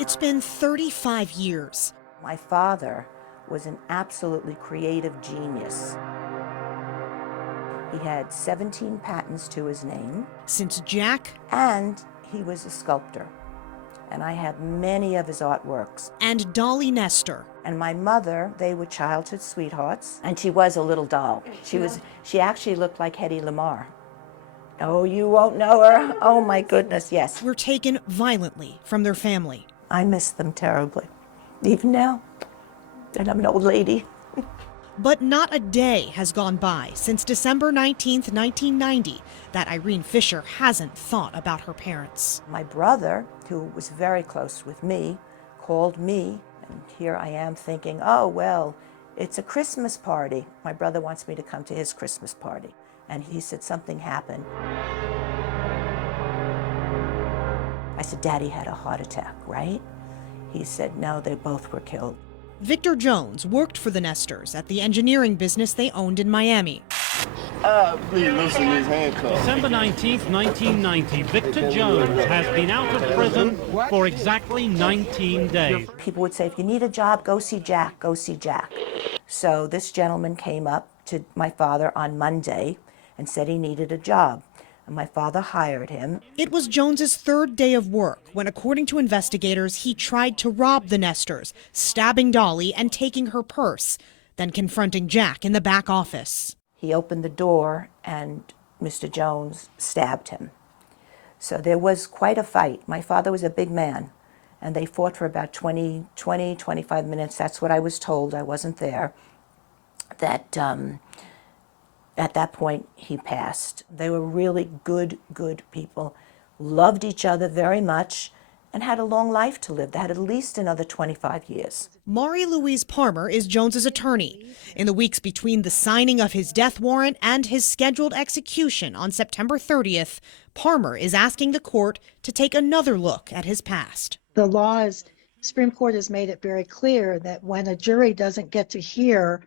It's been 35 years. My father was an absolutely creative genius. He had 17 patents to his name. Since Jack And he was a sculptor. And I have many of his artworks. and Dolly Nestor. And my mother, they were childhood sweethearts. And she was a little doll. She actually looked like Hedy Lamarr. Oh, you won't know her? Oh my goodness, yes. Were taken violently from their family. I miss them terribly, even now. And I'm an old lady. But not a day has gone by since December 19th, 1990, that Irene Fisher hasn't thought about her parents. My brother, who was very close with me, called me, and here I am thinking, oh, well, it's a Christmas party. My brother wants me to come to his Christmas party. And he said something happened. I said, Daddy had a heart attack, right? He said, no, they both were killed. Victor Jones worked for the Nestors at the engineering business they owned in Miami. Please loosen these handcuffs. December 19th, 1990, Victor Jones has been out of prison for exactly 19 days. People would say, if you need a job, go see Jack, go see Jack. So this gentleman came up to my father on Monday and said he needed a job. And my father hired him. It was Jones's third day of work when, according to investigators, he tried to rob the Nestors, stabbing Dolly and taking her purse, then confronting Jack in the back office. He opened the door and Mr. Jones stabbed him. So there was quite a fight. My father was a big man, and they fought for about 25 minutes. That's what I was told. I wasn't there. That at that point, he passed. They were really good people, loved each other very much, and had a long life to live. They had at least another 25 years. Mari Louise Palmer is Jones's attorney. In the weeks between the signing of his death warrant and his scheduled execution on September 30th, Palmer is asking the court to take another look at his past. The law is, Supreme Court has made it very clear that when a jury doesn't get to hear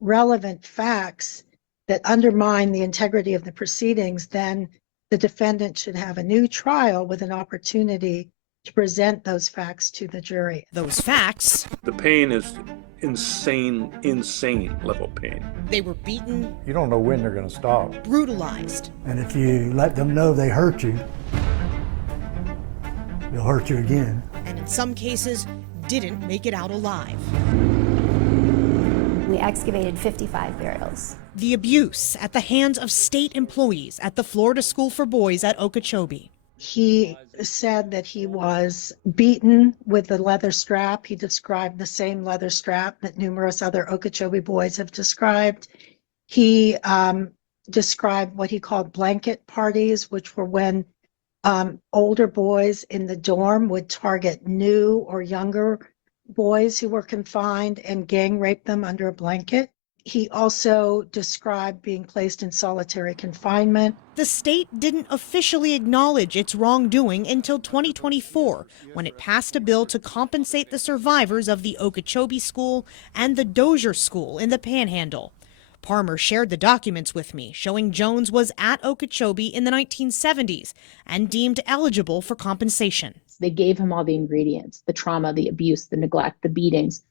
relevant facts that undermine the integrity of the proceedings, then the defendant should have a new trial with an opportunity to present those facts to the jury. Those facts: The pain is insane level pain. they were beaten, You don't know when they're going to stop. brutalized, And if you let them know they hurt you, they'll hurt you again. and in some cases, didn't make it out alive. We excavated 55 burials. The abuse at the hands of state employees at the Florida School for Boys at Okeechobee. He said that he was beaten with the leather strap. He described the same leather strap that numerous other Okeechobee boys have described. He described what he called blanket parties, which were when older boys in the dorm would target new or younger boys who were confined and gang rape them under a blanket. He also described being placed in solitary confinement. The state didn't officially acknowledge its wrongdoing until 2024, when it passed a bill to compensate the survivors of the Okeechobee School and the Dozier School in the Panhandle. Palmer shared the documents with me, showing Jones was at Okeechobee in the 1970s and deemed eligible for compensation. They gave him all the ingredients: the trauma, the abuse, the neglect, the beatings,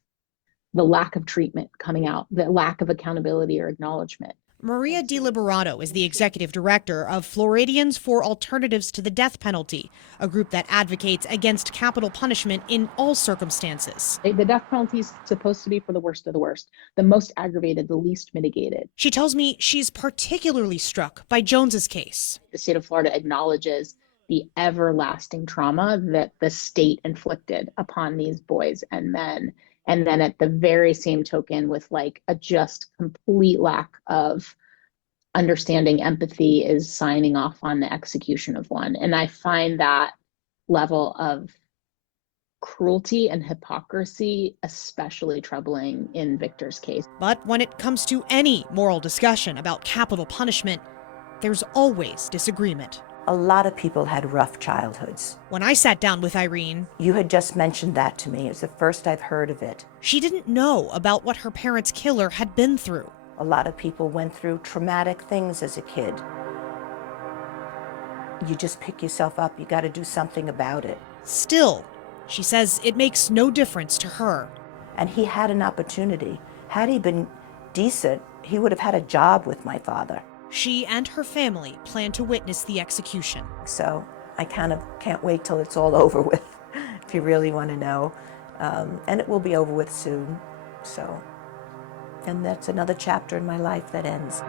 the lack of treatment coming out, the lack of accountability or acknowledgement. Maria DiLiberato is the executive director of Floridians for Alternatives to the Death Penalty, a group that advocates against capital punishment in all circumstances. The death penalty is supposed to be for the worst of the worst, the most aggravated, the least mitigated. She tells me she's particularly struck by Jones's case. The state of Florida acknowledges the everlasting trauma that the state inflicted upon these boys and men. And then at the very same token, with like a just complete lack of understanding, empathy, is signing off on the execution of one. And I find that level of cruelty and hypocrisy especially troubling in Victor's case. But when it comes to any moral discussion about capital punishment, there's always disagreement. A lot of people had rough childhoods. When I sat down with Irene, You had just mentioned that to me. It was the first I've heard of it. she didn't know about what her parents' killer had been through. A lot of people went through traumatic things as a kid. You just pick yourself up. You got to do something about it. Still, She says it makes no difference to her. And he had an opportunity. Had he been decent, he would have had a job with my father. She and her family plan to witness the execution. So I kind of can't wait till it's all over with, if you really want to know. And it will be over with soon. So, and that's another chapter in my life that ends.